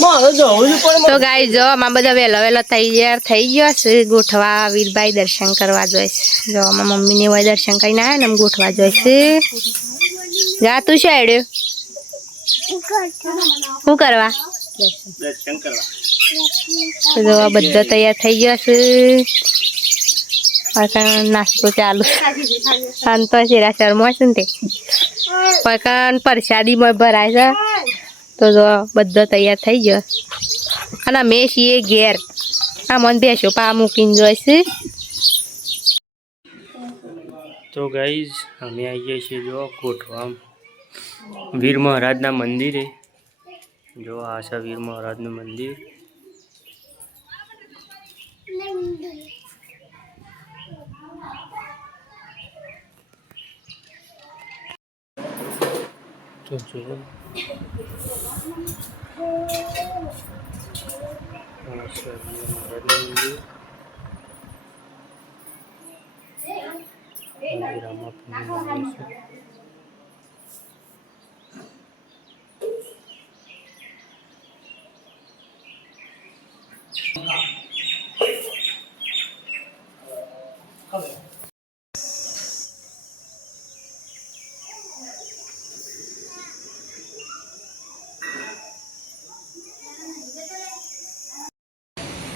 તો ગાય જો આમાં બધા વહેલા વહેલા તૈયાર થઈ ગયો છે ગોઠવા વીરભાઈ દર્શન કરવા જોઈશે જો આમાં મમ્મી ને હોય દર્શન કરીને આવ્યા ને આમ ગોઠવા જોઈશે જા તું છે એડ્યો શું કરવા દર્શન કરવા તો જો બધા તૈયાર થઈ ગયા છે નાસ્તો ચાલુ શાંત શેરા શર્મા છે ને તે પ્રસાદીમાં ભરાય છે તો જો બધા તૈયાર થઈ ગયો અને અમે છીએ ઘેર આ મન બેસો પા મૂકીને જોઈશે તો ગાઈઝ અમે આવી ગયા છીએ જો ગોઠવા વીર મહારાજના મંદિરે જો આ છે વીર મહારાજનું મંદિર તો જો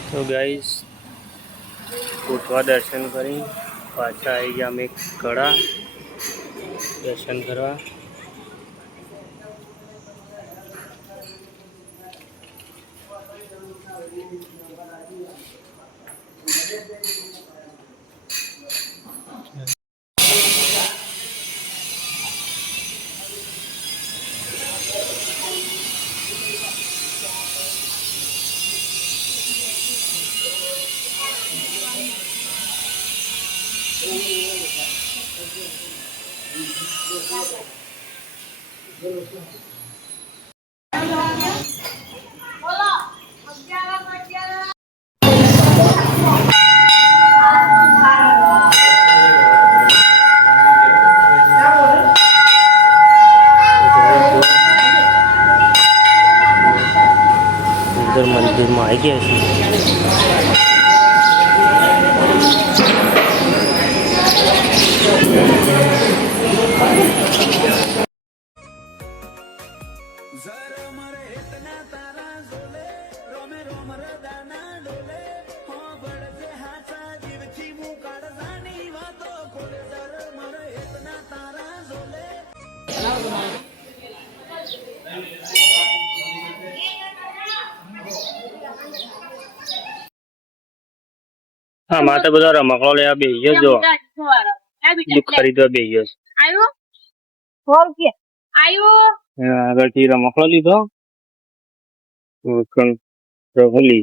तो गाइस गोठवा दर्शन करी पाछा आई गया अमे कड़ा दर्शन करवा मंदिर में आई गया हाँ माता बधा रमकड़ो ले आ बेही जो दुख खरीदवा बेही आयो बोल के आयो अगर ती रमकड़ो लीधो कन रघु ली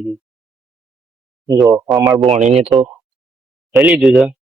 जो हमार बोणी ने तो ले लीधुं छे